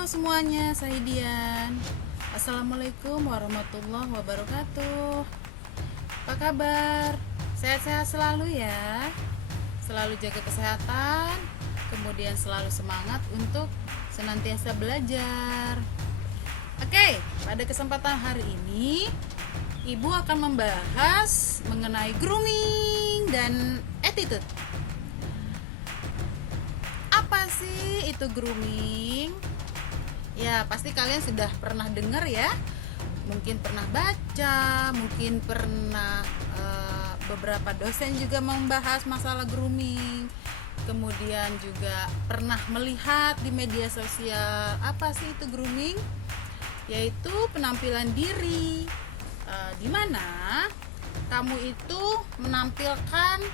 Halo semuanya, saya Dian. Assalamualaikum warahmatullahi wabarakatuh. Apa kabar? Sehat-sehat selalu ya. Selalu jaga kesehatan, kemudian selalu semangat untuk senantiasa belajar. Oke, pada kesempatan hari ini Ibu akan membahas mengenai grooming dan attitude. Apa sih itu grooming? Ya, pasti kalian sudah pernah dengar ya. Mungkin pernah baca, mungkin pernah beberapa dosen juga membahas masalah grooming. Kemudian juga pernah melihat di media sosial. Apa sih itu grooming? Yaitu penampilan diri, di mana kamu itu menampilkan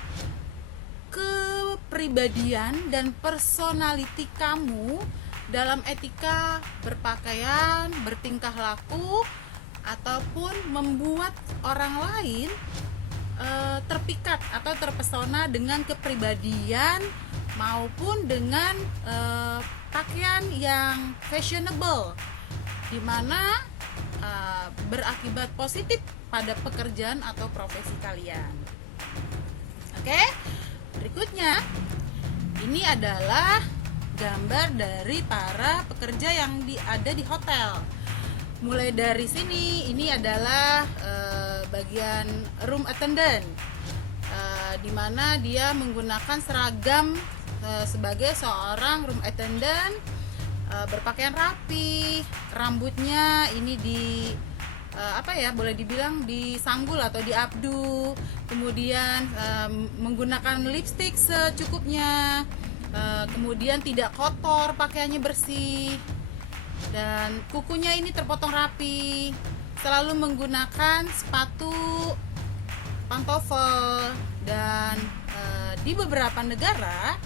kepribadian dan personality kamu dalam etika berpakaian, bertingkah laku, ataupun membuat orang lain terpikat atau terpesona dengan kepribadian maupun dengan pakaian yang fashionable, di mana berakibat positif pada pekerjaan atau profesi kalian. Oke? Berikutnya, ini adalah gambar dari para pekerja yang ada di hotel. Mulai dari sini, ini adalah bagian room attendant, di mana dia menggunakan seragam sebagai seorang room attendant, berpakaian rapi, rambutnya ini boleh dibilang disanggul atau diabdu, kemudian menggunakan lipstick secukupnya, kemudian tidak kotor, pakaiannya bersih, dan kukunya ini terpotong rapi, selalu menggunakan sepatu pantofel, dan di beberapa negara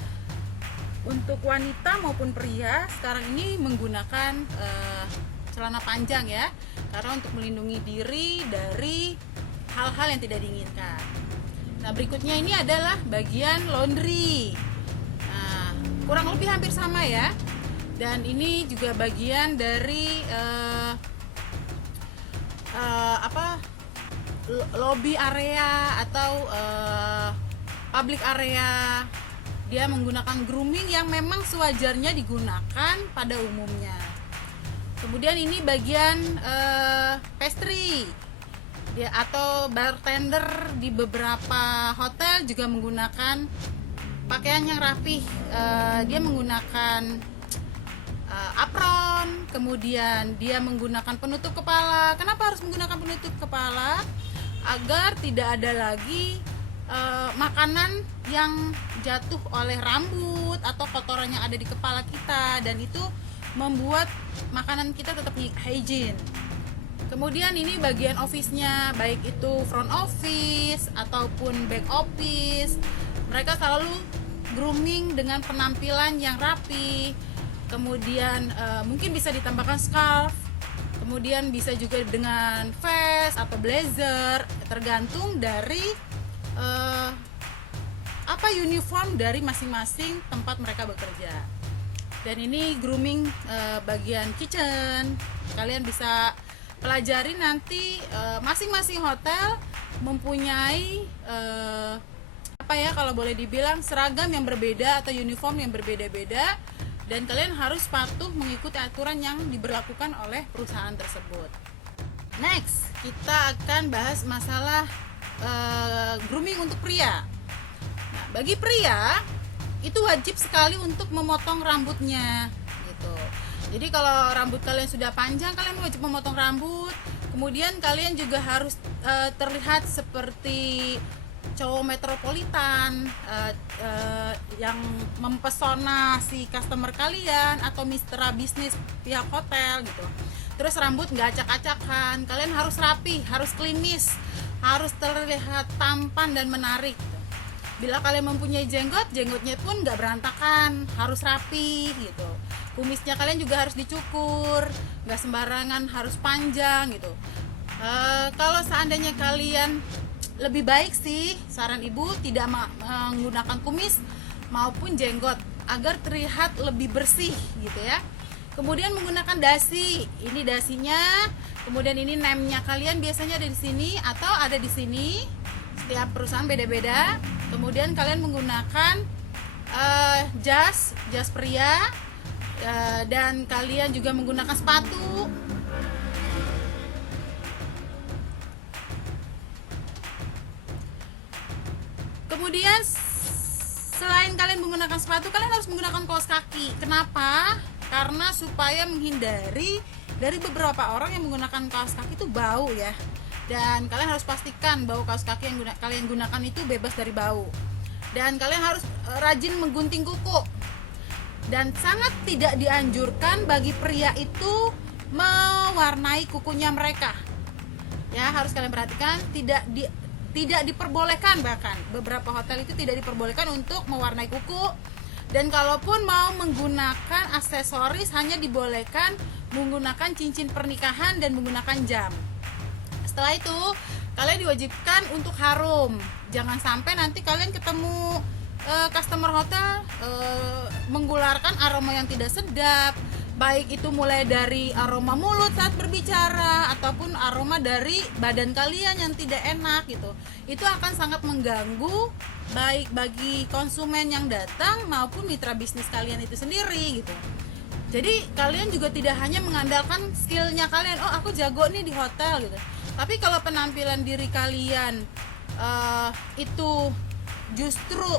untuk wanita maupun pria sekarang ini menggunakan celana panjang ya, karena untuk melindungi diri dari hal-hal yang tidak diinginkan. Nah, berikutnya ini adalah bagian laundry. Nah, kurang lebih hampir sama ya. Dan ini juga bagian dari lobby area atau public area. Dia menggunakan grooming yang memang sewajarnya digunakan pada umumnya. Kemudian ini bagian pastry, dia atau bartender di beberapa hotel juga menggunakan pakaian yang rapih. Dia menggunakan apron, kemudian dia menggunakan penutup kepala. Kenapa harus menggunakan penutup kepala? Agar tidak ada lagi makanan yang jatuh oleh rambut atau kotoran yang ada di kepala kita, dan itu membuat makanan kita tetap hygiene. Kemudian ini bagian office-nya, baik itu front office ataupun back office, mereka selalu grooming dengan penampilan yang rapi. Kemudian mungkin bisa ditambahkan scarf, kemudian bisa juga dengan vest atau blazer, tergantung dari uniform dari masing-masing tempat mereka bekerja. Dan ini grooming bagian kitchen. Kalian bisa pelajari nanti, masing-masing hotel mempunyai kalau boleh dibilang seragam yang berbeda atau uniform yang berbeda-beda, dan kalian harus patuh mengikuti aturan yang diberlakukan oleh perusahaan tersebut. Next, kita akan bahas masalah grooming untuk pria. Nah, bagi pria itu wajib sekali untuk memotong rambutnya gitu. Jadi kalau rambut kalian sudah panjang, kalian wajib memotong rambut. Kemudian kalian juga harus terlihat seperti cowok metropolitan, yang mempesona si customer kalian atau mitra bisnis pihak hotel gitu. Terus rambut nggak acak-acakan, kalian harus rapi, harus klimis, harus terlihat tampan dan menarik. Bila kalian mempunyai jenggotnya pun nggak berantakan, harus rapi gitu. Kumisnya kalian juga harus dicukur, nggak sembarangan, harus panjang gitu. Kalau seandainya kalian lebih baik sih, saran ibu tidak menggunakan kumis maupun jenggot agar terlihat lebih bersih gitu ya. Kemudian menggunakan dasi. Ini dasinya. Kemudian ini name-nya kalian biasanya ada di sini atau ada di sini. Setiap perusahaan beda-beda. Kemudian kalian menggunakan jas pria, dan kalian juga menggunakan sepatu. Kemudian selain kalian menggunakan sepatu, kalian harus menggunakan kaos kaki. Kenapa? Karena supaya menghindari dari beberapa orang yang menggunakan kaos kaki itu bau ya. Dan kalian harus pastikan bahwa kaos kaki yang kalian gunakan itu bebas dari bau. Dan kalian harus rajin menggunting kuku. Dan sangat tidak dianjurkan bagi pria itu mewarnai kukunya mereka. Ya, harus kalian perhatikan, tidak diperbolehkan, bahkan beberapa hotel itu tidak diperbolehkan untuk mewarnai kuku. Dan kalaupun mau menggunakan aksesoris, hanya dibolehkan menggunakan cincin pernikahan dan menggunakan jam. Setelah itu kalian diwajibkan untuk harum. Jangan sampai nanti kalian ketemu customer hotel mengeluarkan aroma yang tidak sedap, baik itu mulai dari aroma mulut saat berbicara ataupun aroma dari badan kalian yang tidak enak gitu. Itu akan sangat mengganggu baik bagi konsumen yang datang maupun mitra bisnis kalian itu sendiri gitu. Jadi kalian juga tidak hanya mengandalkan skillnya kalian, oh aku jago nih di hotel gitu. Tapi kalau penampilan diri kalian itu justru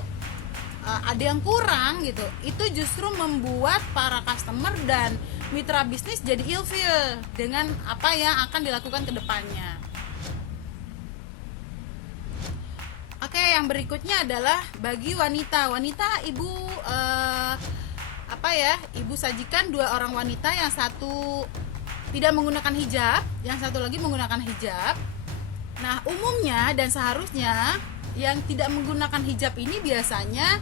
ada yang kurang gitu, itu justru membuat para customer dan mitra bisnis jadi ilfeel dengan apa yang akan dilakukan ke depannya. Oke, yang berikutnya adalah bagi wanita. Ibu ibu sajikan 2 orang wanita, yang satu tidak menggunakan hijab, yang satu lagi menggunakan hijab. Nah, umumnya dan seharusnya yang tidak menggunakan hijab ini biasanya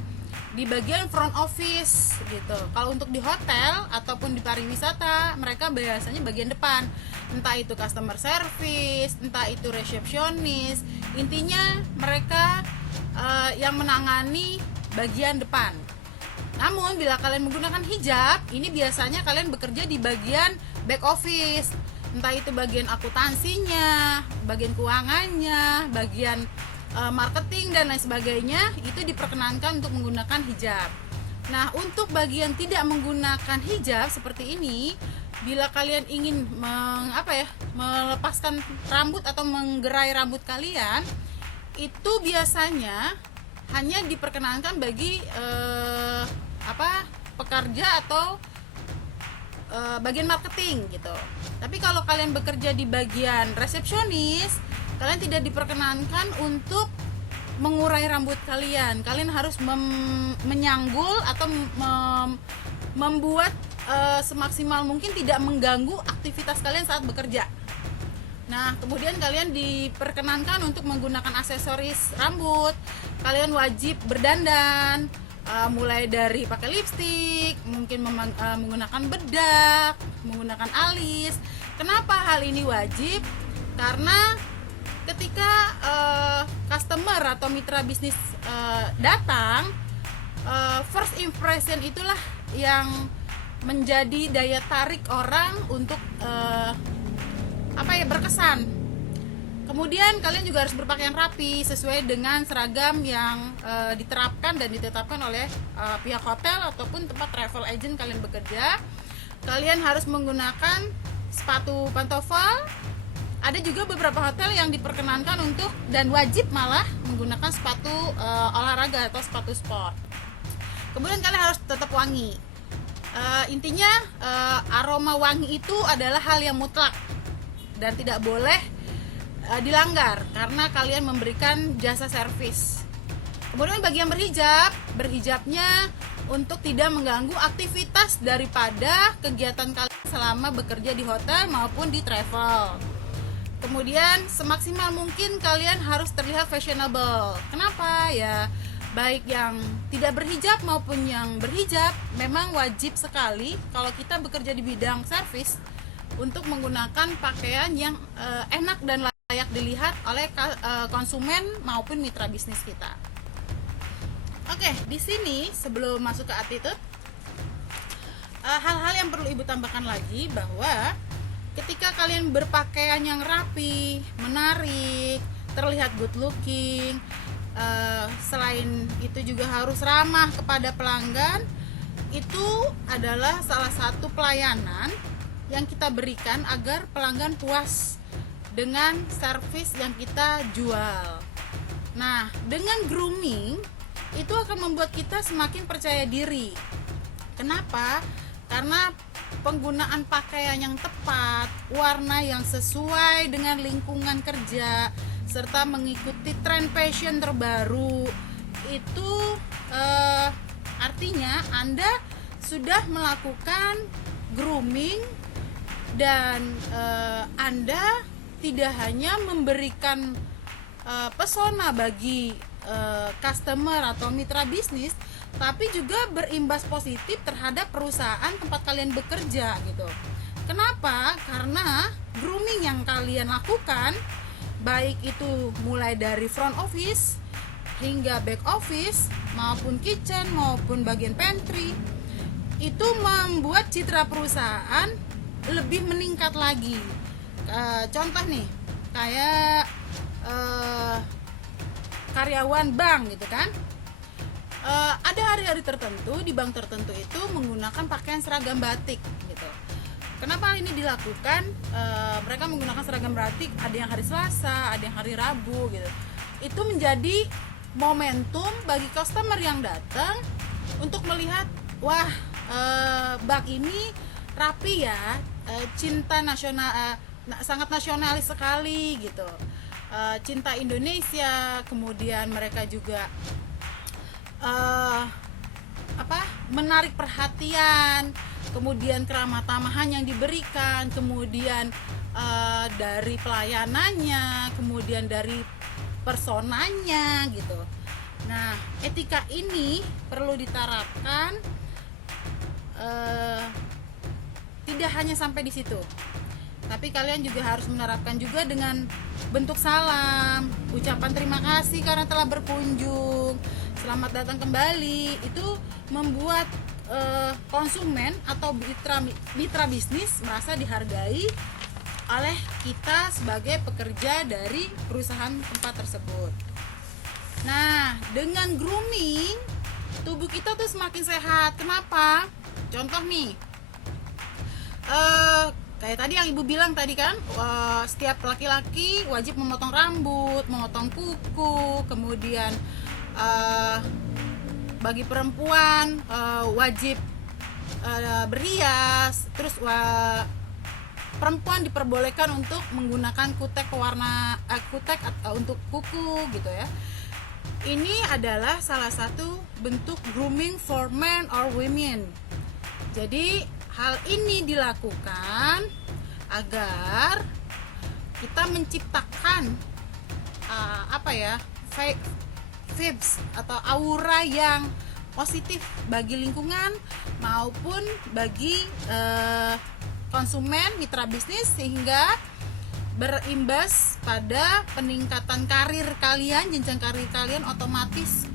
di bagian front office gitu. Kalau untuk di hotel ataupun di pariwisata, mereka biasanya bagian depan. Entah itu customer service, entah itu resepsionis. Intinya mereka yang menangani bagian depan. Namun bila kalian menggunakan hijab, ini biasanya kalian bekerja di bagian back office. Entah itu bagian akuntansinya, bagian keuangannya, bagian marketing dan lain sebagainya, itu diperkenankan untuk menggunakan hijab. Nah, untuk bagian tidak menggunakan hijab seperti ini, bila kalian ingin melepaskan rambut atau menggerai rambut kalian, itu biasanya hanya diperkenankan bagi pekerja atau bagian marketing gitu. Tapi kalau kalian bekerja di bagian resepsionis, kalian tidak diperkenankan untuk mengurai rambut kalian. Kalian harus menyanggul atau membuat semaksimal mungkin tidak mengganggu aktivitas kalian saat bekerja. Nah, kemudian kalian diperkenankan untuk menggunakan aksesoris rambut. Kalian wajib berdandan, mulai dari pakai lipstik, mungkin menggunakan bedak, menggunakan alis. Kenapa hal ini wajib? Karena ketika customer atau mitra bisnis datang, first impression itulah yang menjadi daya tarik orang untuk berkesan. Kemudian kalian juga harus berpakaian rapi sesuai dengan seragam yang diterapkan dan ditetapkan oleh pihak hotel ataupun tempat travel agent kalian bekerja. Kalian harus menggunakan sepatu pantofel. Ada juga beberapa hotel yang diperkenankan untuk dan wajib malah menggunakan sepatu olahraga atau sepatu sport. Kemudian kalian harus tetap wangi. Intinya aroma wangi itu adalah hal yang mutlak dan tidak boleh dilanggar karena kalian memberikan jasa servis. Kemudian bagi yang berhijabnya untuk tidak mengganggu aktivitas daripada kegiatan kalian selama bekerja di hotel maupun di travel. Kemudian semaksimal mungkin kalian harus terlihat fashionable. Kenapa? Ya, baik yang tidak berhijab maupun yang berhijab memang wajib sekali kalau kita bekerja di bidang servis untuk menggunakan pakaian yang enak dan layak dilihat oleh konsumen maupun mitra bisnis kita. Oke, di sini sebelum masuk ke attitude, hal-hal yang perlu ibu tambahkan lagi bahwa ketika kalian berpakaian yang rapi, menarik, terlihat good looking, selain itu juga harus ramah kepada pelanggan, itu adalah salah satu pelayanan yang kita berikan agar pelanggan puas dengan servis yang kita jual. Nah, dengan grooming itu akan membuat kita semakin percaya diri. Kenapa? Karena penggunaan pakaian yang tepat, warna yang sesuai dengan lingkungan kerja, serta mengikuti tren fashion terbaru, itu artinya Anda sudah melakukan grooming dan Anda tidak hanya memberikan pesona bagi customer atau mitra bisnis, tapi juga berimbas positif terhadap perusahaan tempat kalian bekerja gitu. Kenapa? Karena grooming yang kalian lakukan, baik itu mulai dari front office hingga back office maupun kitchen maupun bagian pantry, itu membuat citra perusahaan lebih meningkat lagi. Contoh nih, kayak karyawan bank gitu kan, ada hari-hari tertentu di bank tertentu itu menggunakan pakaian seragam batik gitu. Kenapa ini dilakukan? Mereka menggunakan seragam batik, ada yang hari Selasa, ada yang hari Rabu gitu. Itu menjadi momentum bagi customer yang datang untuk melihat, wah, bank ini rapi ya, cinta nasional, sangat nasionalis sekali gitu, cinta Indonesia. Kemudian mereka juga menarik perhatian, kemudian keramah tamahan yang diberikan, kemudian dari pelayanannya, kemudian dari personanya gitu. Nah, etika ini perlu diterapkan, tidak hanya sampai di situ, tapi kalian juga harus menerapkan juga dengan bentuk salam, ucapan terima kasih karena telah berkunjung, selamat datang kembali. Itu membuat konsumen atau mitra bisnis merasa dihargai oleh kita sebagai pekerja dari perusahaan tempat tersebut. Nah, dengan grooming, tubuh kita tuh semakin sehat. Kenapa? Contoh nih, kayak tadi yang ibu bilang tadi kan, setiap laki-laki wajib memotong rambut, memotong kuku, kemudian bagi perempuan wajib berias, terus perempuan diperbolehkan untuk menggunakan kutek pewarna kutek untuk kuku gitu ya. Ini adalah salah satu bentuk grooming for men or women. Jadi hal ini dilakukan agar kita menciptakan vibes atau aura yang positif bagi lingkungan maupun bagi konsumen mitra bisnis, sehingga berimbas pada peningkatan karir kalian, jenjang karir kalian. Otomatis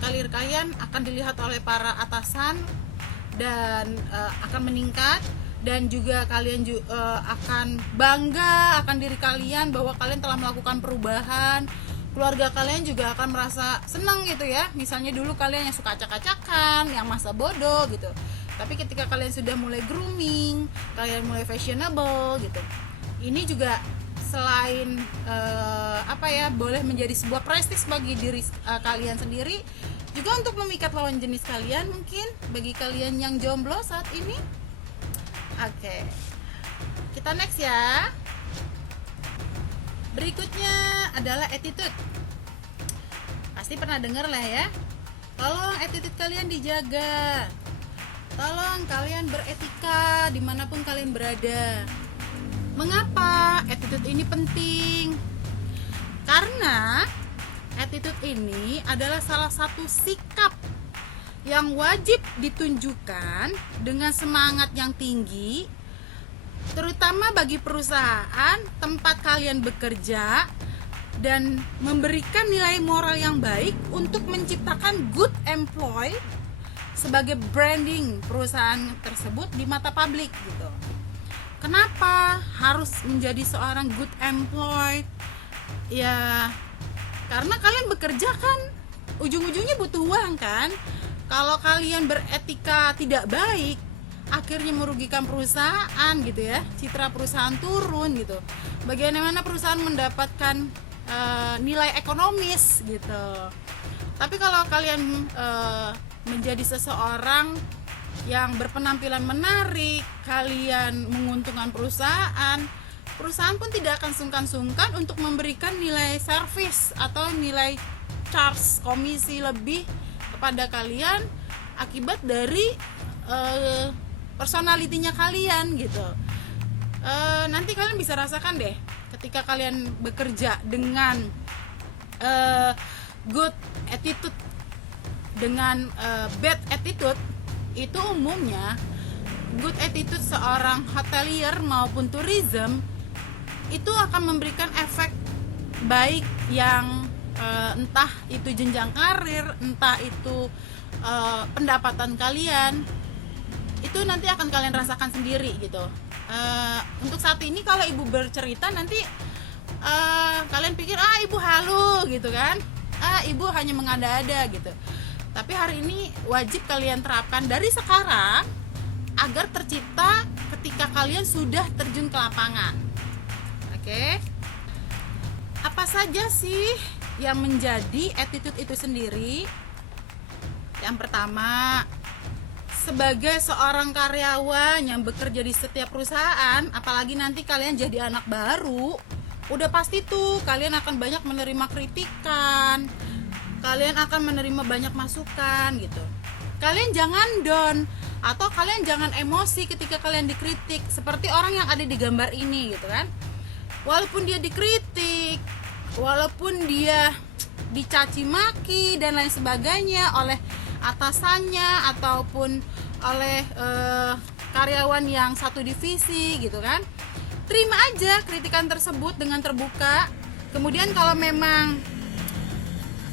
karir kalian akan dilihat oleh para atasan dan akan meningkat, dan juga kalian akan bangga akan diri kalian bahwa kalian telah melakukan perubahan. Keluarga kalian juga akan merasa senang gitu ya. Misalnya dulu kalian yang suka acak-acakan, yang masa bodoh gitu, tapi ketika kalian sudah mulai grooming, kalian mulai fashionable gitu, ini juga selain boleh menjadi sebuah prestis bagi diri kalian sendiri, juga untuk memikat lawan jenis kalian, mungkin bagi kalian yang jomblo saat ini. Oke, kita next ya. Berikutnya adalah attitude. Pasti pernah dengar lah ya. Tolong attitude kalian dijaga. Tolong kalian beretika dimanapun kalian berada. Mengapa attitude ini penting? Karena attitude ini adalah salah satu sikap yang wajib ditunjukkan dengan semangat yang tinggi, terutama bagi perusahaan tempat kalian bekerja, dan memberikan nilai moral yang baik untuk menciptakan good employee sebagai branding perusahaan tersebut di mata publik gitu. Kenapa harus menjadi seorang good employee? Ya karena kalian bekerja kan ujung-ujungnya butuh uang kan. Kalau kalian beretika tidak baik, akhirnya merugikan perusahaan gitu ya, citra perusahaan turun gitu. Bagaimana perusahaan mendapatkan nilai ekonomis gitu. Tapi kalau kalian menjadi seseorang yang berpenampilan menarik, kalian menguntungkan perusahaan, perusahaan pun tidak akan sungkan-sungkan untuk memberikan nilai servis atau nilai charge komisi lebih kepada kalian akibat dari personalitinya kalian gitu. Nanti kalian bisa rasakan deh ketika kalian bekerja dengan good attitude dengan bad attitude, itu umumnya good attitude seorang hotelier maupun tourism itu akan memberikan efek baik yang entah itu jenjang karir, entah itu pendapatan kalian, itu nanti akan kalian rasakan sendiri gitu. Untuk saat ini kalau ibu bercerita nanti kalian pikir ibu halu gitu kan, ibu hanya mengada-ada gitu. Tapi hari ini wajib kalian terapkan dari sekarang agar tercipta ketika kalian sudah terjun ke lapangan. Oke. Apa saja sih yang menjadi attitude itu sendiri? Yang pertama, sebagai seorang karyawan yang bekerja di setiap perusahaan, apalagi nanti kalian jadi anak baru, udah pasti tuh kalian akan banyak menerima kritikan, kalian akan menerima banyak masukan gitu. Kalian jangan down atau kalian jangan emosi ketika kalian dikritik, seperti orang yang ada di gambar ini gitu kan. Walaupun dia dikritik, walaupun dia dicaci maki dan lain sebagainya oleh atasannya ataupun oleh karyawan yang satu divisi gitu kan, terima aja kritikan tersebut dengan terbuka. Kemudian kalau memang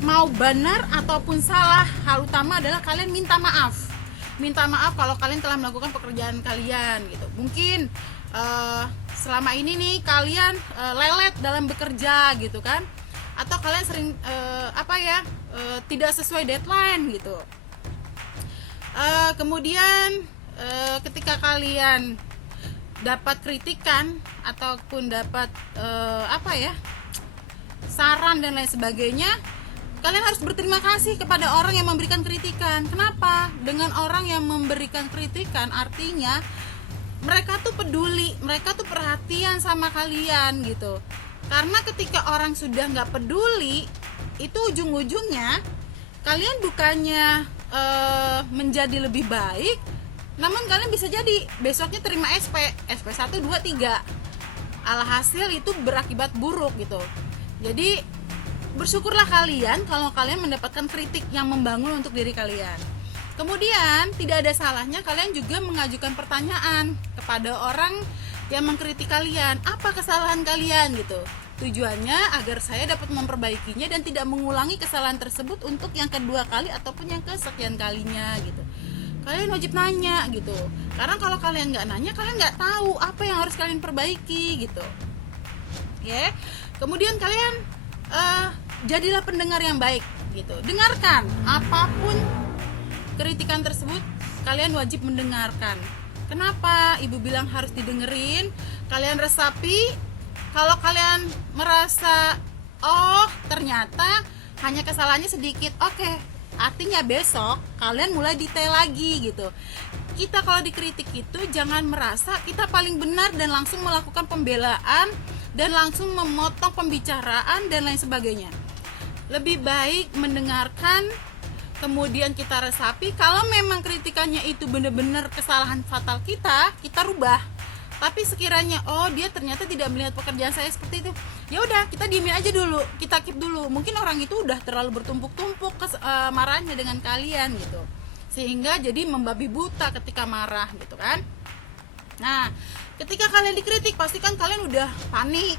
mau benar ataupun salah, hal utama adalah kalian minta maaf kalau kalian telah melakukan pekerjaan kalian gitu. Mungkin selama ini nih kalian lelet dalam bekerja gitu kan, atau kalian sering tidak sesuai deadline gitu. Kemudian ketika kalian dapat kritikan ataupun dapat saran dan lain sebagainya, kalian harus berterima kasih kepada orang yang memberikan kritikan. Kenapa? Dengan orang yang memberikan kritikan artinya mereka tuh peduli, mereka tuh perhatian sama kalian gitu. Karena ketika orang sudah nggak peduli, itu ujung-ujungnya kalian bukannya menjadi lebih baik, namun kalian bisa jadi besoknya terima SP 1, 2, 3. Alhasil itu berakibat buruk gitu. Jadi bersyukurlah kalian kalau kalian mendapatkan kritik yang membangun untuk diri kalian. Kemudian tidak ada salahnya kalian juga mengajukan pertanyaan kepada orang yang mengkritik kalian. Apa kesalahan kalian gitu? Tujuannya agar saya dapat memperbaikinya dan tidak mengulangi kesalahan tersebut untuk yang kedua kali ataupun yang kesekian kalinya gitu. Kalian wajib nanya gitu. Karena kalau kalian nggak nanya, kalian nggak tahu apa yang harus kalian perbaiki gitu. Ya. Kemudian kalian jadilah pendengar yang baik gitu. Dengarkan apapun kritikan tersebut, kalian wajib mendengarkan. Kenapa ibu bilang harus didengerin? Kalian resapi. Kalau kalian merasa ternyata hanya kesalahannya sedikit, oke, artinya besok kalian mulai detail lagi gitu. Kita kalau dikritik itu jangan merasa kita paling benar dan langsung melakukan pembelaan dan langsung memotong pembicaraan dan lain sebagainya. Lebih baik mendengarkan, kemudian kita resapi. Kalau memang kritikannya itu benar-benar kesalahan fatal kita rubah. Tapi sekiranya dia ternyata tidak melihat pekerjaan saya seperti itu, ya udah kita diemin aja dulu, kita keep dulu. Mungkin orang itu udah terlalu bertumpuk-tumpuk marahnya dengan kalian gitu, sehingga jadi membabi buta ketika marah gitu kan. Nah, ketika kalian dikritik pastikan kalian udah panik,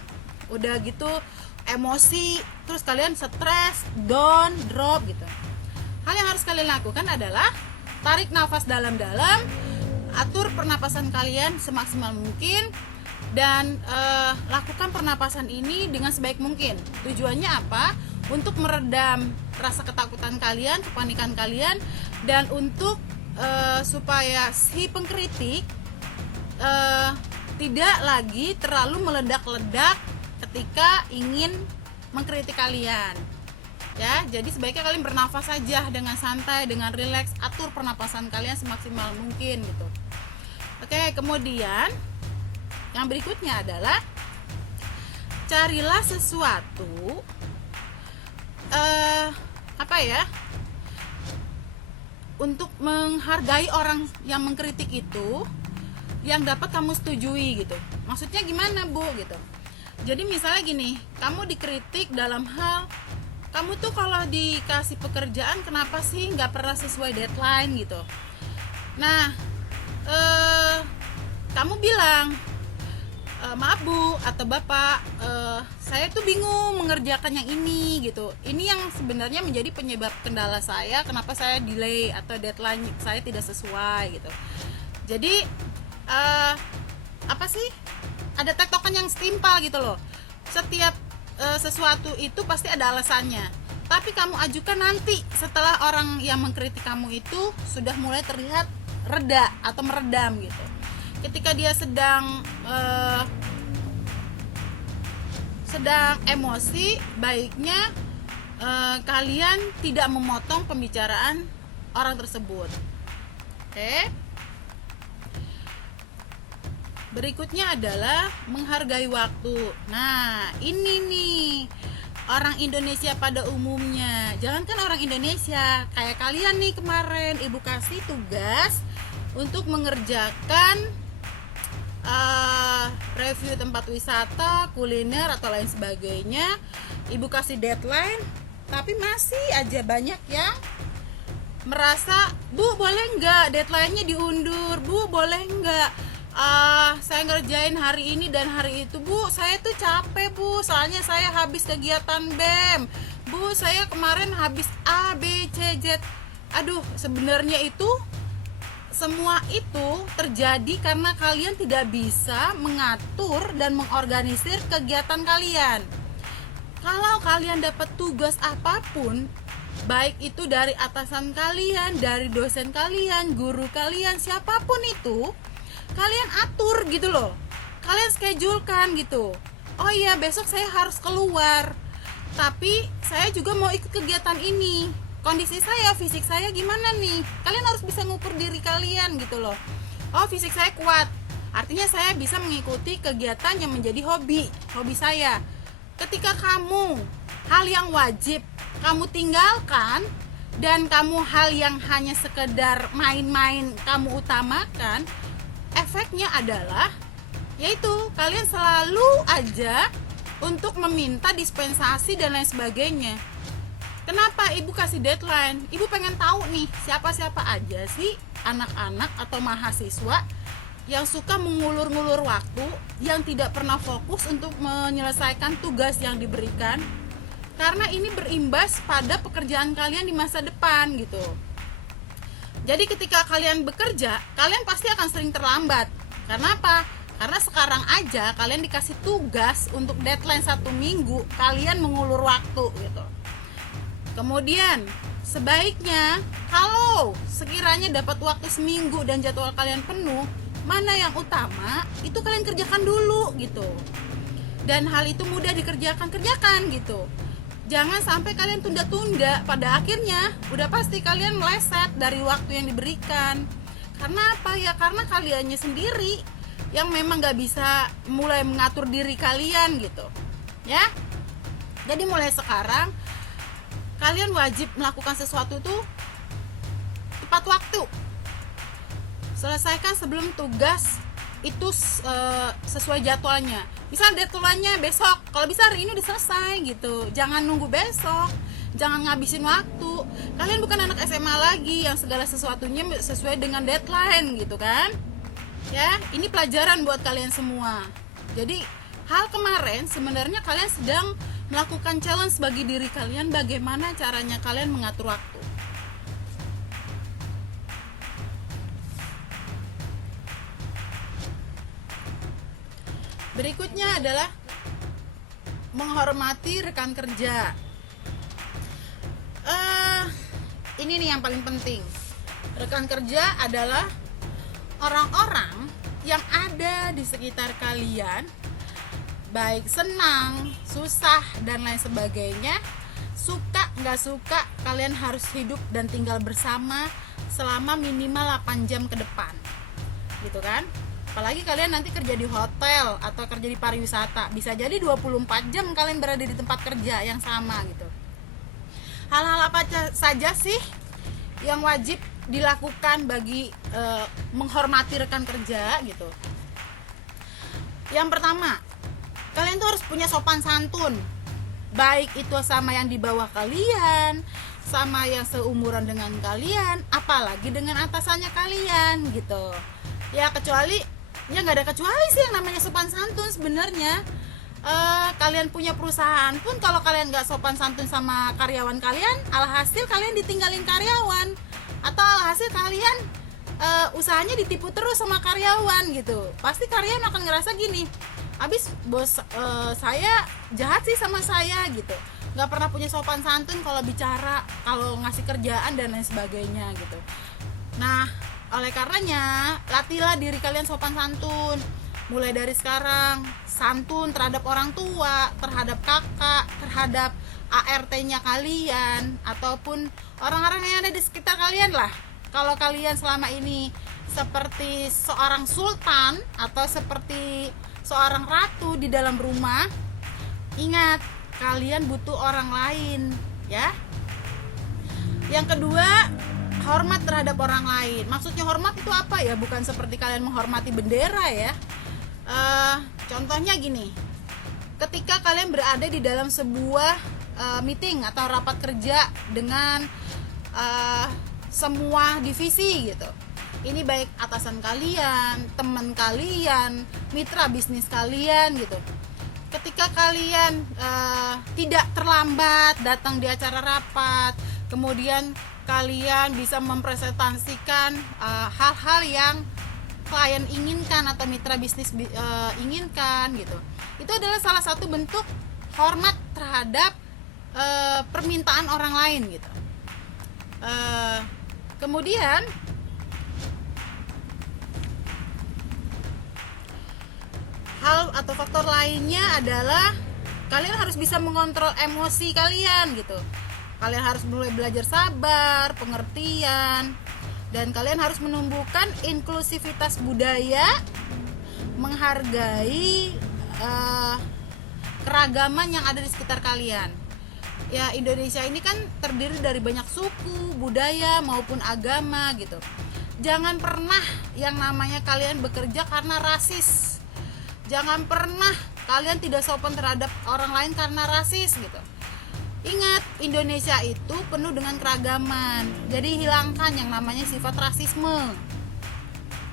udah gitu emosi, terus kalian stres, down, drop gitu. Hal yang harus kalian lakukan adalah tarik nafas dalam-dalam, atur pernapasan kalian semaksimal mungkin, dan lakukan pernapasan ini dengan sebaik mungkin. Tujuannya apa? Untuk meredam rasa ketakutan kalian, kepanikan kalian, dan untuk supaya si pengkritik tidak lagi terlalu meledak-ledak ketika ingin mengkritik kalian. Ya, jadi sebaiknya kalian bernafas saja dengan santai, dengan rileks, atur pernapasan kalian semaksimal mungkin gitu. Oke, kemudian yang berikutnya adalah carilah sesuatu untuk menghargai orang yang mengkritik itu yang dapat kamu setujui gitu. Maksudnya gimana, Bu gitu. Jadi misalnya gini, kamu dikritik dalam hal kamu tuh kalau dikasih pekerjaan kenapa sih nggak pernah sesuai deadline gitu. Nah, kamu bilang, maaf Bu atau Bapak, saya tuh bingung mengerjakan yang ini gitu. Ini yang sebenarnya menjadi penyebab kendala saya, kenapa saya delay atau deadline saya tidak sesuai gitu. Jadi ada tektokan yang setimpal gitu loh. Setiap sesuatu itu pasti ada alasannya, tapi kamu ajukan nanti setelah orang yang mengkritik kamu itu sudah mulai terlihat reda atau meredam gitu. Ketika dia sedang emosi, baiknya kalian tidak memotong pembicaraan orang tersebut. Oke. Berikutnya adalah menghargai waktu. Nah, ini nih orang Indonesia pada umumnya. Jangankan orang Indonesia, kayak kalian nih kemarin Ibu kasih tugas untuk mengerjakan review tempat wisata, kuliner atau lain sebagainya. Ibu kasih deadline, tapi masih aja banyak yang merasa, Bu boleh nggak deadline-nya diundur, Bu boleh nggak saya ngerjain hari ini dan hari itu, Bu saya tuh capek Bu, soalnya saya habis kegiatan BEM, Bu saya kemarin habis A, B, C, Z. Aduh, sebenarnya itu semua itu terjadi karena kalian tidak bisa mengatur dan mengorganisir kegiatan kalian. Kalau kalian dapat tugas apapun, baik itu dari atasan kalian, dari dosen kalian, guru kalian, siapapun itu, kalian atur gitu loh, kalian schedulekan gitu. Oh iya, besok saya harus keluar, tapi saya juga mau ikut kegiatan ini. Kondisi saya, fisik saya gimana nih? Kalian harus bisa ngukur diri kalian gitu loh. Oh, fisik saya kuat, artinya saya bisa mengikuti kegiatan yang menjadi hobi saya. Ketika kamu hal yang wajib kamu tinggalkan dan kamu hal yang hanya sekedar main-main kamu utamakan, efeknya adalah yaitu kalian selalu aja untuk meminta dispensasi dan lain sebagainya. Kenapa Ibu kasih deadline? Ibu pengen tahu nih siapa-siapa aja sih anak-anak atau mahasiswa yang suka mengulur-ngulur waktu, yang tidak pernah fokus untuk menyelesaikan tugas yang diberikan, karena ini berimbas pada pekerjaan kalian di masa depan gitu. Jadi ketika kalian bekerja, kalian pasti akan sering terlambat. Karena apa? Karena sekarang aja kalian dikasih tugas untuk deadline 1 minggu, kalian mengulur waktu gitu. Kemudian sebaiknya kalau sekiranya dapat waktu seminggu dan jadwal kalian penuh, mana yang utama itu kalian kerjakan dulu gitu. Dan hal itu mudah kerjakan gitu. Jangan sampai kalian tunda-tunda, pada akhirnya udah pasti kalian meleset dari waktu yang diberikan. Karena apa ya? Karena kaliannya sendiri yang memang gak bisa mulai mengatur diri kalian gitu ya. Jadi mulai sekarang kalian wajib melakukan sesuatu tuh tepat waktu. Selesaikan sebelum tugas itu sesuai jadwalnya. Misal deadline-nya besok, kalau bisa hari ini udah selesai gitu. Jangan nunggu besok, jangan ngabisin waktu. Kalian bukan anak SMA lagi yang segala sesuatunya sesuai dengan deadline gitu kan. Ya, ini pelajaran buat kalian semua. Jadi hal kemarin sebenarnya kalian sedang melakukan challenge bagi diri kalian, bagaimana caranya kalian mengatur waktu. Berikutnya adalah menghormati rekan kerja. Ini nih yang paling penting. Rekan kerja adalah orang-orang yang ada di sekitar kalian, baik senang, susah, dan lain sebagainya. Suka nggak suka, kalian harus hidup dan tinggal bersama selama minimal 8 jam ke depan, gitu kan. Apalagi kalian nanti kerja di hotel atau kerja di pariwisata, bisa jadi 24 jam kalian berada di tempat kerja yang sama gitu. Hal-hal apa saja sih yang wajib dilakukan bagi menghormati rekan kerja gitu? Yang pertama, kalian tuh harus punya sopan santun, baik itu sama yang di bawah kalian, sama yang seumuran dengan kalian, apalagi dengan atasannya kalian gitu. Ya kecuali, ya nggak ada kecuali sih yang namanya sopan santun sebenarnya. Kalian punya perusahaan pun kalau kalian nggak sopan santun sama karyawan kalian, alhasil kalian ditinggalin karyawan, atau alhasil kalian usahanya ditipu terus sama karyawan gitu. Pasti karyawan akan ngerasa gini, abis bos saya jahat sih sama saya gitu, nggak pernah punya sopan santun kalau bicara, kalau ngasih kerjaan dan lain sebagainya gitu. Nah, oleh karenanya latihlah diri kalian sopan santun mulai dari sekarang. Santun terhadap orang tua, terhadap kakak, terhadap ART-nya kalian, ataupun orang-orang yang ada di sekitar kalian lah. Kalau kalian selama ini seperti seorang sultan atau seperti seorang ratu di dalam rumah, ingat, kalian butuh orang lain ya. Yang kedua, hormat terhadap orang lain. Maksudnya hormat itu apa ya? Bukan seperti kalian menghormati bendera ya. Contohnya gini, ketika kalian berada di dalam sebuah meeting atau rapat kerja dengan semua divisi gitu, ini baik atasan kalian, teman kalian, mitra bisnis kalian gitu. Ketika kalian tidak terlambat datang di acara rapat, kemudian kalian bisa mempresentasikan hal-hal yang klien inginkan atau mitra bisnis inginkan gitu, itu adalah salah satu bentuk hormat terhadap permintaan orang lain gitu. Kemudian hal atau faktor lainnya adalah kalian harus bisa mengontrol emosi kalian gitu. Kalian harus mulai belajar sabar, pengertian, dan kalian harus menumbuhkan inklusivitas budaya, menghargai keragaman yang ada di sekitar kalian. Ya, Indonesia ini kan terdiri dari banyak suku, budaya maupun agama gitu. Jangan pernah yang namanya kalian bekerja karena rasis. Jangan pernah kalian tidak sopan terhadap orang lain karena rasis gitu. Ingat, Indonesia itu penuh dengan keragaman. Jadi hilangkan yang namanya sifat rasisme.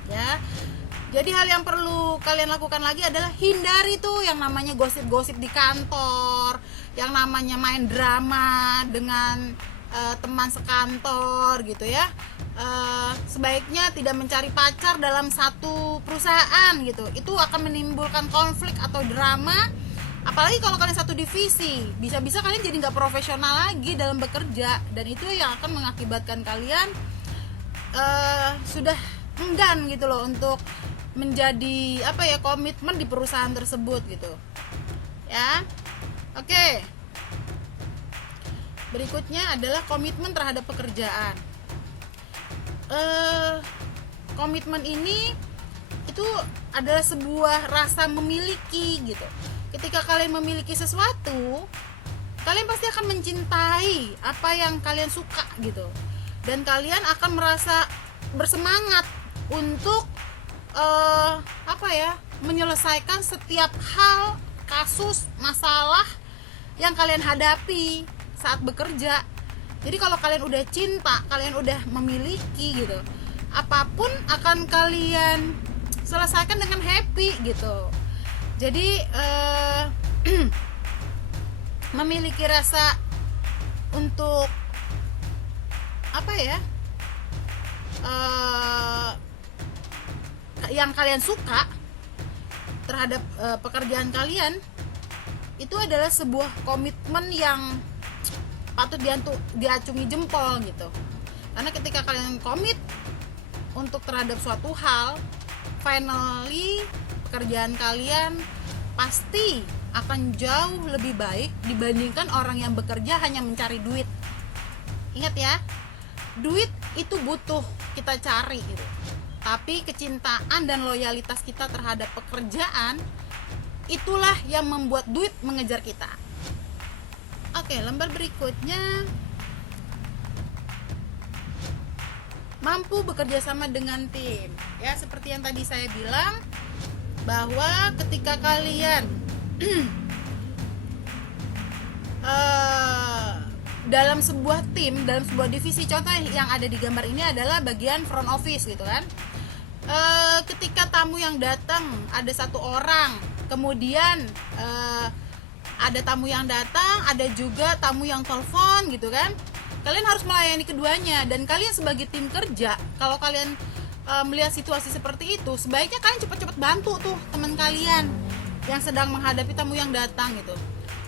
Ya. Jadi hal yang perlu kalian lakukan lagi adalah hindari tuh yang namanya gosip-gosip di kantor, yang namanya main drama dengan teman sekantor gitu ya. Sebaiknya tidak mencari pacar dalam satu perusahaan gitu. Itu akan menimbulkan konflik atau drama. Apalagi kalau kalian satu divisi, bisa-bisa kalian jadi nggak profesional lagi dalam bekerja, dan itu yang akan mengakibatkan kalian sudah enggan gitu loh untuk menjadi komitmen di perusahaan tersebut gitu ya. Oke. Berikutnya adalah komitmen terhadap pekerjaan. Komitmen ini itu adalah sebuah rasa memiliki gitu. Ketika kalian memiliki sesuatu, kalian pasti akan mencintai apa yang kalian suka gitu, dan kalian akan merasa bersemangat untuk menyelesaikan setiap hal, kasus, masalah yang kalian hadapi saat bekerja. Jadi kalau kalian udah cinta, kalian udah memiliki gitu, apapun akan kalian selesaikan dengan happy gitu. Jadi memiliki rasa untuk yang kalian suka, terhadap pekerjaan kalian itu adalah sebuah komitmen yang patut diacungi jempol gitu. Karena ketika kalian komit untuk terhadap suatu hal, finally pekerjaan kalian pasti akan jauh lebih baik dibandingkan orang yang bekerja hanya mencari duit. Ingat ya, duit itu butuh kita cari gitu. Tapi kecintaan dan loyalitas kita terhadap pekerjaan itulah yang membuat duit mengejar kita. Oke, lembar berikutnya, mampu bekerja sama dengan tim. Ya, seperti yang tadi saya bilang, bahwa ketika kalian dalam sebuah tim, dalam sebuah divisi, contoh yang ada di gambar ini adalah bagian front office gitu kan. Ketika tamu yang datang ada 1 orang, kemudian ada tamu yang datang, ada juga tamu yang telepon gitu kan. Kalian harus melayani keduanya, dan kalian sebagai tim kerja, kalau kalian melihat situasi seperti itu, sebaiknya kalian cepat-cepat bantu tuh teman kalian yang sedang menghadapi tamu yang datang gitu.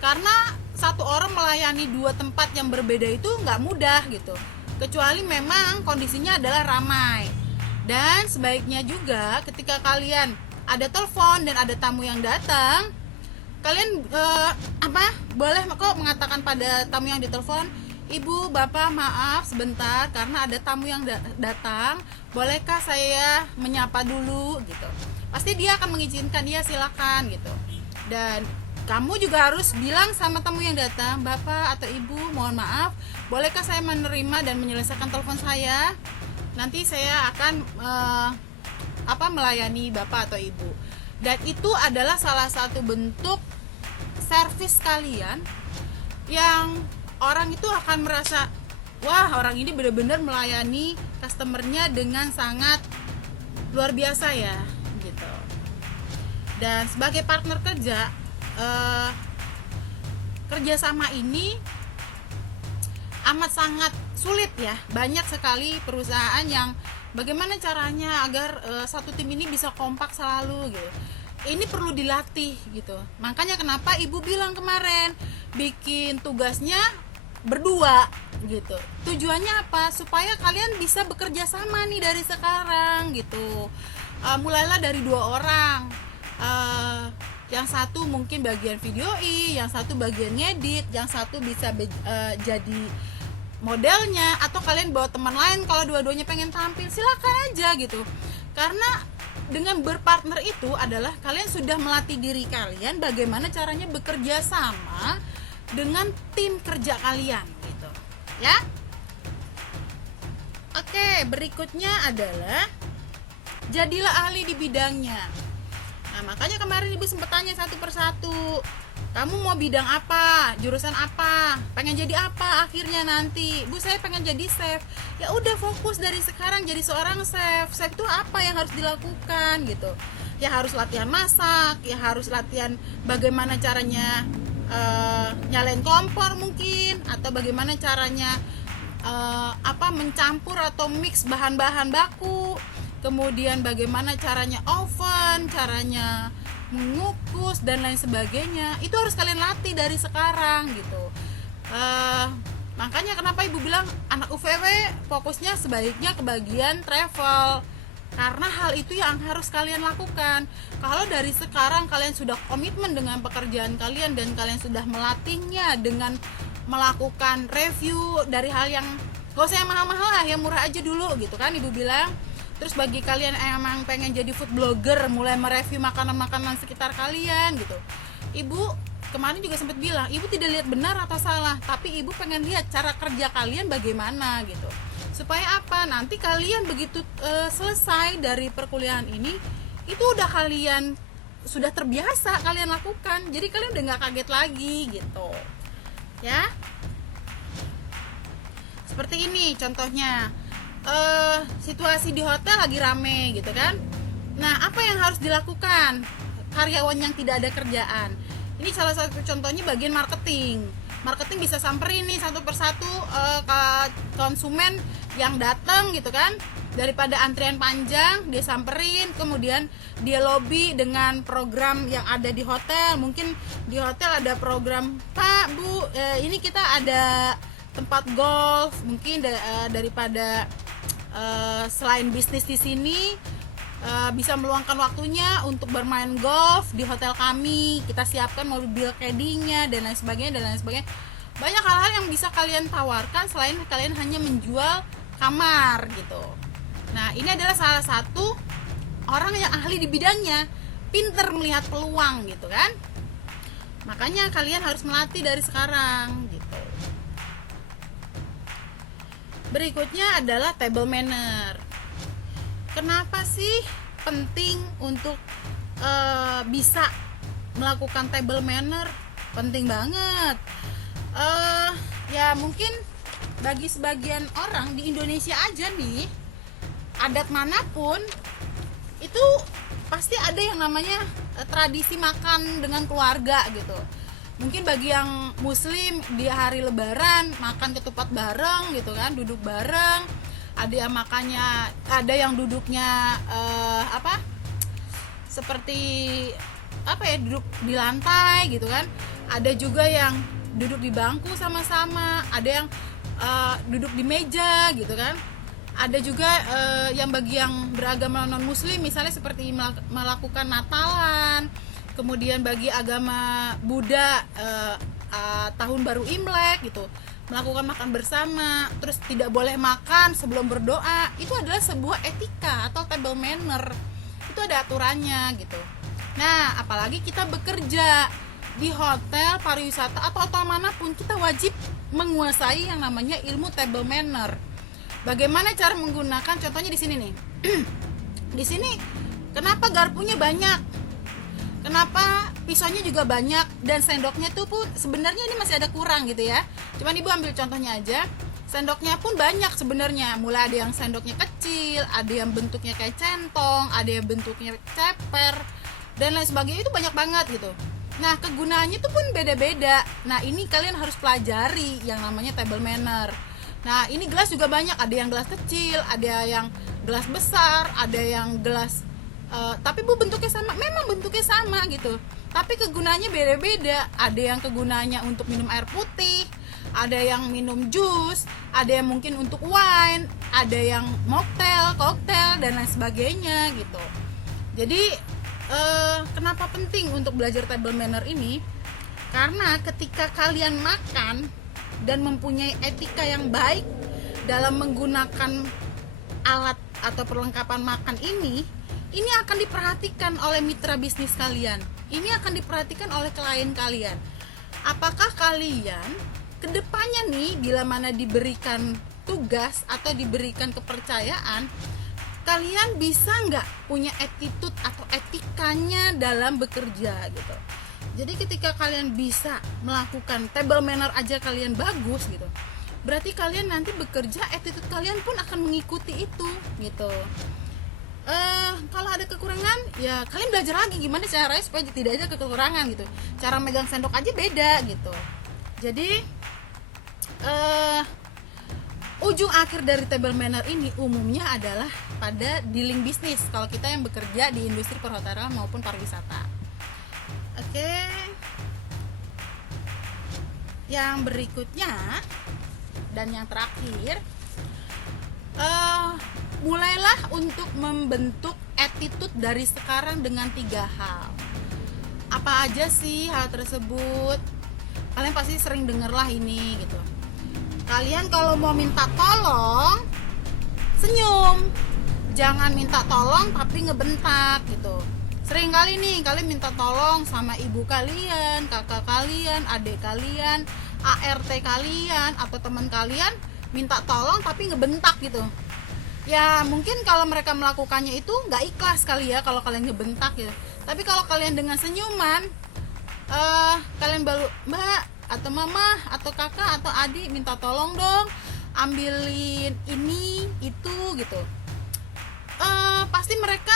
Karena 1 orang melayani 2 tempat yang berbeda itu nggak mudah gitu, kecuali memang kondisinya adalah ramai. Dan sebaiknya juga ketika kalian ada telepon dan ada tamu yang datang, kalian boleh kok mengatakan pada tamu yang ditelepon, "Ibu, Bapak, maaf sebentar karena ada tamu yang datang, bolehkah saya menyapa dulu?" gitu. Pasti dia akan mengizinkan, ya silakan gitu. Dan kamu juga harus bilang sama tamu yang datang, "Bapak atau Ibu, mohon maaf, bolehkah saya menerima dan menyelesaikan telepon saya? Nanti saya akan melayani Bapak atau Ibu." Dan itu adalah salah satu bentuk servis kalian yang orang itu akan merasa, wah, orang ini benar-benar melayani customernya dengan sangat luar biasa ya gitu. Dan sebagai partner kerja, kerjasama ini amat sangat sulit ya. Banyak sekali perusahaan yang bagaimana caranya agar satu tim ini bisa kompak selalu gitu. Ini perlu dilatih gitu. Makanya kenapa Ibu bilang kemarin bikin tugasnya berdua gitu. Tujuannya apa? Supaya kalian bisa bekerja sama nih dari sekarang gitu. Mulailah dari 2 orang. Yang satu mungkin bagian videoi, yang satu bagian ngedit, yang satu bisa jadi modelnya, atau kalian bawa teman lain kalau dua-duanya pengen tampil, silakan aja gitu. Karena dengan berpartner itu adalah kalian sudah melatih diri kalian bagaimana caranya bekerja sama dengan tim kerja kalian gitu ya. Oke, berikutnya adalah jadilah ahli di bidangnya. Nah, makanya kemarin Ibu sempat tanya satu persatu, kamu mau bidang apa, jurusan apa, pengen jadi apa akhirnya nanti. Bu, saya pengen jadi chef. Ya udah, fokus dari sekarang jadi seorang chef. Chef itu apa yang harus dilakukan gitu. Ya harus latihan masak, ya harus latihan bagaimana caranya nyalain kompor mungkin, atau bagaimana caranya mencampur atau mix bahan-bahan baku. Kemudian bagaimana caranya oven, caranya mengukus dan lain sebagainya. Itu harus kalian latih dari sekarang gitu. Makanya kenapa Ibu bilang anak UVW fokusnya sebaiknya ke bagian travel, karena hal itu yang harus kalian lakukan. Kalau dari sekarang kalian sudah komitmen dengan pekerjaan kalian dan kalian sudah melatihnya dengan melakukan review dari hal yang gak usah yang mahal-mahal lah, yang murah aja dulu gitu kan Ibu bilang. Terus bagi kalian yang emang pengen jadi food blogger, mulai mereview makanan-makanan sekitar kalian gitu, Ibu kemarin juga sempat bilang, Ibu tidak lihat benar atau salah, tapi Ibu pengen lihat cara kerja kalian bagaimana gitu. Supaya apa? Nanti kalian begitu selesai dari perkuliahan ini, itu udah kalian sudah terbiasa kalian lakukan. Jadi kalian udah nggak kaget lagi gitu. Ya. Seperti ini contohnya. Situasi di hotel lagi rame gitu kan. Nah, apa yang harus dilakukan karyawan yang tidak ada kerjaan? Ini salah satu contohnya bagian marketing. Marketing bisa samperin nih satu persatu ke konsumen yang datang gitu kan. daripada antrian panjang dia samperin, kemudian dia lobby dengan program yang ada di hotel. Mungkin di hotel ada program, Pak Bu, ini kita ada tempat golf, mungkin daripada selain bisnis di sini bisa meluangkan waktunya untuk bermain golf di hotel kami, kita siapkan mobil caddy-nya dan lain sebagainya. Banyak hal-hal yang bisa kalian tawarkan selain kalian hanya menjual kamar gitu. Nah, ini adalah salah satu orang yang ahli di bidangnya, pinter melihat peluang gitu kan. Makanya kalian harus melatih dari sekarang gitu. Berikutnya adalah table manner. Kenapa sih penting untuk bisa melakukan table manner? Penting banget. Ya mungkin bagi sebagian orang di Indonesia aja nih, adat manapun itu pasti ada yang namanya tradisi makan dengan keluarga gitu. Mungkin bagi yang muslim di hari lebaran makan ketupat bareng gitu kan, duduk bareng. Ada yang makannya, ada yang duduknya seperti duduk di lantai gitu kan. Ada juga yang duduk di bangku sama-sama, ada yang duduk di meja gitu kan. Ada juga yang bagi yang beragama non muslim misalnya seperti melakukan Natalan. Kemudian bagi agama Buddha tahun baru Imlek gitu, melakukan makan bersama. Terus tidak boleh makan sebelum berdoa. Itu adalah sebuah etika atau table manner. Itu ada aturannya gitu. Nah, apalagi kita bekerja di hotel, pariwisata atau manapun, kita wajib menguasai yang namanya ilmu table manner. Bagaimana cara menggunakan? Contohnya di sini nih. Di sini kenapa garpunya banyak? Kenapa pisaunya juga banyak dan sendoknya tuh pun sebenarnya ini masih ada kurang gitu ya. Cuman Ibu ambil contohnya aja. Sendoknya pun banyak sebenarnya. Mulai ada yang sendoknya kecil, ada yang bentuknya kayak centong, ada yang bentuknya ceper dan lain sebagainya, itu banyak banget gitu. Nah, kegunaannya itu pun beda-beda. Nah, ini kalian harus pelajari yang namanya table manner. Nah, ini gelas juga banyak, ada yang gelas kecil, ada yang gelas besar, ada yang gelas tapi Bu bentuknya sama, memang bentuknya sama gitu. Tapi kegunaannya beda-beda. Ada yang kegunaannya untuk minum air putih, ada yang minum jus, ada yang mungkin untuk wine, ada yang mocktail, koktail dan lain sebagainya gitu. Jadi kenapa penting untuk belajar table manner ini? Karena ketika kalian makan dan mempunyai etika yang baik dalam menggunakan alat atau perlengkapan makan ini akan diperhatikan oleh mitra bisnis kalian. Ini akan diperhatikan oleh klien kalian. Apakah kalian kedepannya nih, bila mana diberikan tugas atau diberikan kepercayaan, kalian bisa nggak punya attitude atau etikanya dalam bekerja gitu. Jadi ketika kalian bisa melakukan table manner aja kalian bagus gitu, berarti kalian nanti bekerja attitude kalian pun akan mengikuti itu gitu. Kalau ada kekurangan ya kalian belajar lagi gimana caranya supaya tidak ada kekurangan gitu. Cara megang sendok aja beda gitu. Jadi ujung akhir dari table manner ini umumnya adalah pada dealing bisnis kalau kita yang bekerja di industri perhotelan maupun pariwisata. Oke. Yang berikutnya dan yang terakhir, mulailah untuk membentuk attitude dari sekarang dengan 3 hal. Apa aja sih hal tersebut? Kalian pasti sering denger lah ini gitu. Kalian kalau mau minta tolong, senyum. Jangan minta tolong tapi ngebentak gitu. Sering kali nih kalian minta tolong sama ibu kalian, kakak kalian, adik kalian, ART kalian atau teman kalian, minta tolong tapi ngebentak gitu. Ya mungkin kalau mereka melakukannya itu nggak ikhlas kali ya kalau kalian ngebentak gitu. Tapi kalau kalian dengan senyuman, kalian baru Mbak atau mama atau kakak atau adik minta tolong dong ambilin ini itu gitu, pasti mereka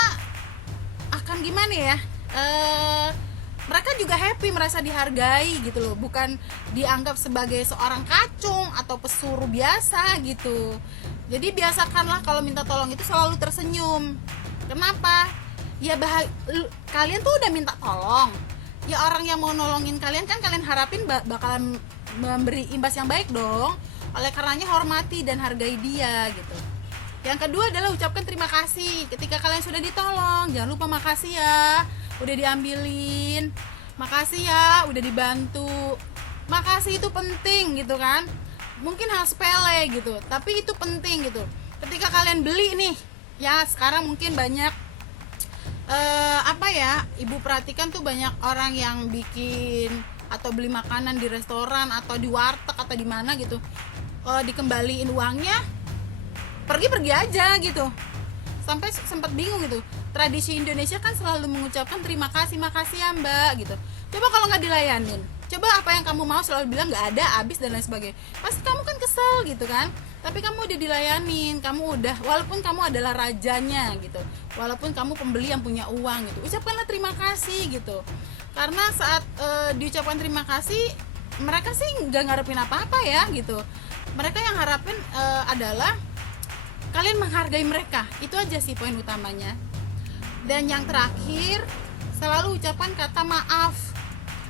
akan gimana ya, mereka juga happy, merasa dihargai gitu loh, bukan dianggap sebagai seorang kacung atau pesuruh biasa gitu. Jadi biasakanlah kalau minta tolong itu selalu tersenyum. Kenapa? Ya kalian tuh udah minta tolong. Ya orang yang mau nolongin kalian kan kalian harapin bakalan memberi imbas yang baik dong. Oleh karenanya hormati dan hargai dia gitu. Yang kedua adalah ucapkan terima kasih ketika kalian sudah ditolong. Jangan lupa makasih ya, udah diambilin. Makasih ya, udah dibantu. Makasih itu penting gitu kan. Mungkin hal sepele gitu, tapi itu penting gitu. Ketika kalian beli nih, ya sekarang mungkin banyak ibu perhatikan tuh banyak orang yang bikin atau beli makanan di restoran atau di warteg atau di mana gitu, dikembaliin uangnya, pergi aja gitu. Sampai sempat bingung gitu. Tradisi Indonesia kan selalu mengucapkan terima kasih, makasih ya mbak gitu. Coba kalau nggak dilayanin, coba apa yang kamu mau selalu bilang nggak ada, habis dan lain sebagainya, pasti kamu kan kesel gitu kan. Tapi kamu udah dilayanin, kamu udah, walaupun kamu adalah rajanya gitu, walaupun kamu pembeli yang punya uang gitu, ucapkanlah terima kasih gitu. Karena saat diucapkan terima kasih, mereka sih nggak ngarepin apa-apa ya gitu. Mereka yang harapin adalah kalian menghargai mereka. Itu aja sih poin utamanya. Dan yang terakhir, selalu ucapkan kata maaf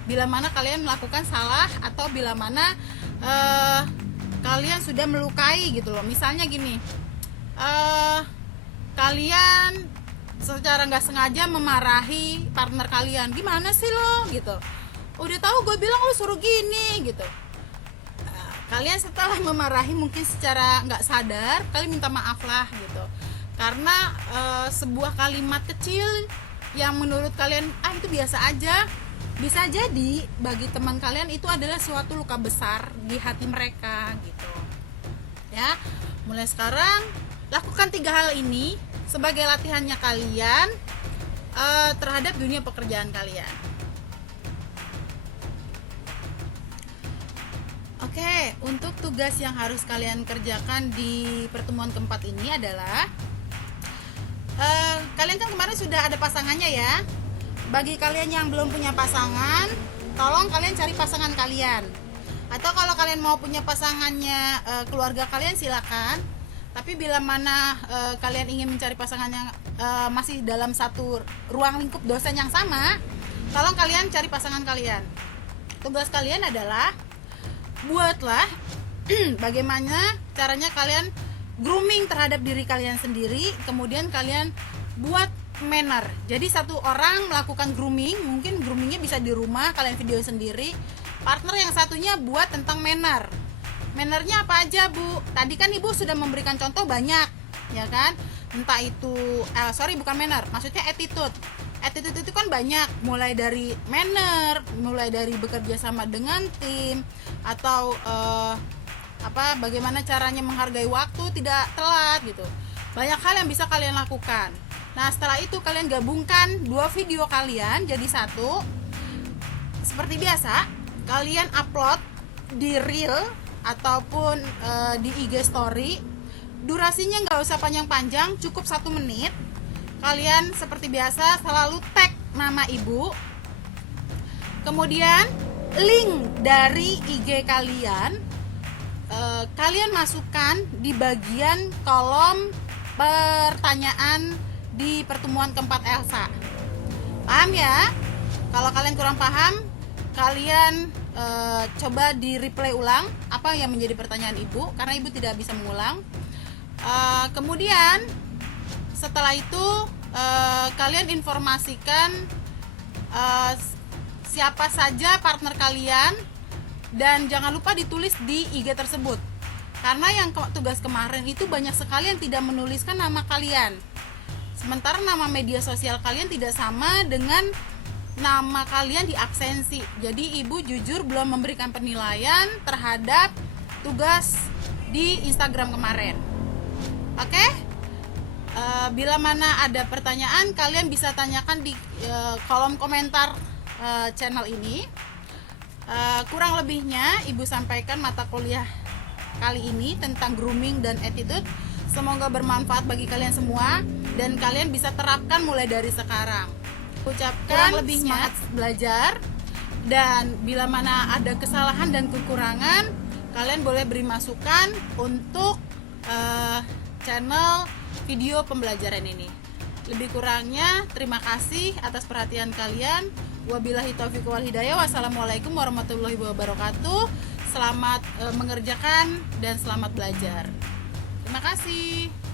bila mana kalian melakukan salah atau bila mana kalian sudah melukai gitu loh. Misalnya gini, kalian secara nggak sengaja memarahi partner kalian, gimana sih lo gitu, udah tahu gue bilang lo suruh gini gitu. Kalian setelah memarahi mungkin secara nggak sadar, kalian minta maaf lah gitu. Karena sebuah kalimat kecil yang menurut kalian itu biasa aja, bisa jadi bagi teman kalian itu adalah suatu luka besar di hati mereka gitu. Ya, mulai sekarang lakukan 3 hal ini sebagai latihannya kalian terhadap dunia pekerjaan kalian. Oke, untuk tugas yang harus kalian kerjakan di pertemuan keempat ini adalah kalian kan kemarin sudah ada pasangannya ya. Bagi kalian yang belum punya pasangan, tolong kalian cari pasangan kalian. Atau kalau kalian mau punya pasangannya keluarga kalian, silakan. Tapi bila mana kalian ingin mencari pasangan yang masih dalam satu ruang lingkup dosen yang sama, tolong kalian cari pasangan kalian. Tugas kalian adalah buatlah bagaimana caranya kalian grooming terhadap diri kalian sendiri, kemudian kalian buat manner. Jadi satu orang melakukan grooming, mungkin groomingnya bisa di rumah, kalian video sendiri. Partner yang satunya buat tentang manner. Mannernya apa aja bu? Tadi kan ibu sudah memberikan contoh banyak, ya kan? Entah itu, bukan manner, maksudnya attitude. Attitude itu kan banyak, mulai dari manner, mulai dari bekerja sama dengan tim, atau bagaimana caranya menghargai waktu, tidak telat gitu. Banyak hal yang bisa kalian lakukan. Nah setelah itu kalian gabungkan 2 video kalian jadi satu. Seperti biasa, kalian upload di reel ataupun di IG story. Durasinya nggak usah panjang-panjang, cukup 1 menit. Kalian seperti biasa selalu tag nama ibu, kemudian link dari IG kalian kalian masukkan di bagian kolom pertanyaan di pertemuan keempat Elsa. Paham ya? Kalau kalian kurang paham, kalian coba di replay ulang apa yang menjadi pertanyaan ibu, karena ibu tidak bisa mengulang. Kemudian setelah itu kalian informasikan siapa saja partner kalian, dan jangan lupa ditulis di IG tersebut. Karena yang tugas kemarin itu banyak sekali yang tidak menuliskan nama kalian. Sementara nama media sosial kalian tidak sama dengan nama kalian di absensi. Jadi ibu jujur belum memberikan penilaian terhadap tugas di Instagram kemarin. Oke? Bila mana ada pertanyaan, kalian bisa tanyakan di kolom komentar channel ini. Kurang lebihnya ibu sampaikan mata kuliah kali ini tentang grooming dan attitude. Semoga bermanfaat bagi kalian semua dan kalian bisa terapkan mulai dari sekarang. Ucapkan lebihnya semangat belajar, dan bila mana ada kesalahan dan kekurangan, kalian boleh beri masukan untuk channel video pembelajaran ini. Lebih kurangnya terima kasih atas perhatian kalian. Wabillahi taufiq wal hidayah. Wassalamualaikum warahmatullahi wabarakatuh. Selamat mengerjakan dan selamat belajar. Terima kasih.